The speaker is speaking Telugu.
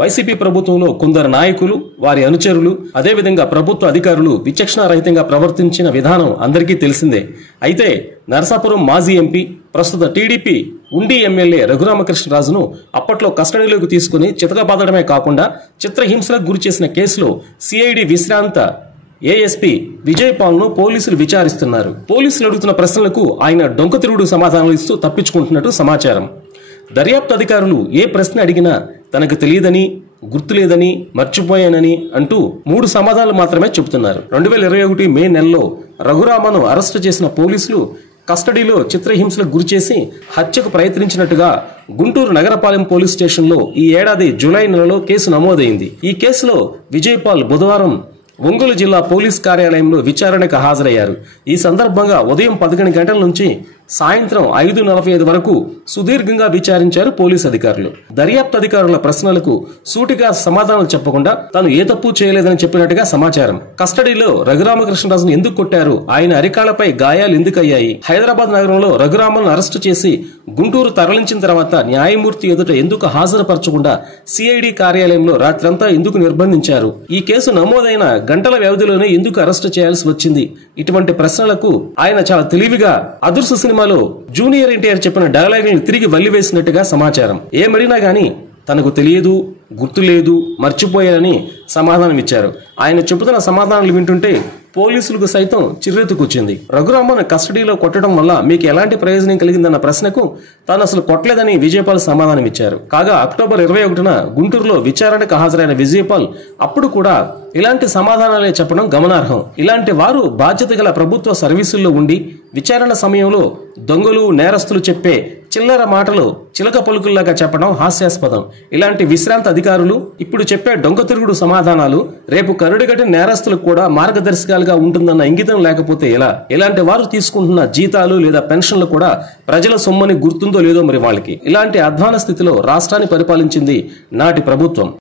వైసీపీ ప్రభుత్వంలో కొందరు నాయకులు, వారి అనుచరులు, అదేవిధంగా ప్రభుత్వ అధికారులు విచక్షణారహితంగా ప్రవర్తించిన విధానం అందరికీ తెలిసిందే. అయితే నరసాపురం మాజీ ఎంపీ, ప్రస్తుత టీడీపీ ఉండి ఎమ్మెల్యే రఘురామకృష్ణరాజును అప్పట్లో కస్టడీలోకి తీసుకుని చితకబాదడమే కాకుండా చిత్రహింసలకు గురిచేసిన కేసులో సిఐడి విశ్రాంత ఏఎస్పీ విజయపాల్ను పోలీసులు విచారిస్తున్నారు. పోలీసులు అడుగుతున్న ప్రశ్నలకు ఆయన డొంకతిరుగుడు సమాధానాలు ఇస్తూ తప్పించుకుంటున్నట్టు సమాచారం. దర్యాప్తు అధికారులు ఏ ప్రశ్న అడిగినా తనకు తెలియదని, గుర్తులేదని, మర్చిపోయానని అంటూ 3 సమాధానాలు మాత్రమే చెబుతున్నారు. 2021 మే నెలలో రఘురామను అరెస్టు చేసిన పోలీసులు కస్టడీలో చిత్రహింసలకు గురిచేసి హత్యకు ప్రయత్నించినట్టుగా గుంటూరు నగరపాలెం పోలీస్ స్టేషన్లో ఈ ఏడాది జూలై నెలలో కేసు నమోదైంది. ఈ కేసులో విజయపాల్ బుధవారం ఒంగోలు జిల్లా పోలీస్ కార్యాలయంలో విచారణకు హాజరయ్యారు. ఈ సందర్భంగా ఉదయం 11 గంటల నుంచి సాయంత్రం 5:45 వరకు సుదీర్ఘంగా విచారించారు పోలీసు అధికారులు. దర్యాప్తు అధికారుల ప్రశ్నలకు సూటిగా సమాధానాలు చెప్పకుండా తాను ఏ తప్పు చేయలేదని చెప్పినట్టుగా సమాచారం. కస్టడీలో రఘురామకృష్ణరాజును ఎందుకు కొట్టారు, ఆయన అరికాళ్లపై గాయాలు ఎందుకయ్యాయి, హైదరాబాద్ నగరంలో రఘురామను అరెస్టు చేసి గుంటూరు తరలించిన తర్వాత న్యాయమూర్తి ఎదుట ఎందుకు హాజరుపరచకుండా సిఐడి కార్యాలయంలో రాత్రంతా ఎందుకు నిర్బంధించారు, ఈ కేసు నమోదైన గంటల వ్యవధిలోనే ఎందుకు అరెస్టు చేయాల్సి వచ్చింది, ఇటువంటి ప్రశ్నలకు ఆయన చాలా తెలివిగా అదుర్సు సినిమాలో జూనియర్ ఎన్టీఆర్ చెప్పిన డైలాగులను తిరిగి వల్లివేసినట్టుగా సమాచారం. ఏమడినా గానీ తనకు తెలియదు, గుర్తులేదు, మర్చిపోయారని సమాధానం ఇచ్చారు. ఆయన చెబుతున్న సమాధానాలు వింటుంటే పోలీసులకు సైతం చిర్రెత్తుకొచ్చింది. రఘురామను కస్టడీలో కొట్టడం వల్ల మీకు ఎలాంటి ప్రయోజనం కలిగిందన్న ప్రశ్నకు తాను అసలు కొట్టలేదని విజయపాల్ సమాధానం ఇచ్చారు. కాగా అక్టోబర్ 21న గుంటూరులో విచారణకు హాజరైన విజయపాల్ అప్పుడు కూడా ఇలాంటి సమాధానాలే చెప్పడం గమనార్హం. ఇలాంటి వారు బాధ్యత గల ప్రభుత్వ సర్వీసుల్లో ఉండి విచారణ సమయంలో దొంగలు, నేరస్తులు చెప్పే చిల్లర మాటలు చిలక పలుకుల్లాగా చెప్పడం హాస్యాస్పదం. ఇలాంటి విశ్రాంత అధికారులు ఇప్పుడు చెప్పే డొంకతిరుగుడు సమాధానాలు రేపు కరుడుగట్టిన నేరస్తులకు కూడా మార్గదర్శకాలుగా ఉంటుందన్న ఇంగితం లేకపోతే ఎలా? ఇలాంటి వారు తీసుకుంటున్న జీతాలు లేదా పెన్షన్లు కూడా ప్రజల సొమ్మని గుర్తుందో లేదో మరి వాళ్ళకి. ఇలాంటి అధ్వాన స్థితిలో రాష్ట్రాన్ని పరిపాలించింది నాటి ప్రభుత్వం.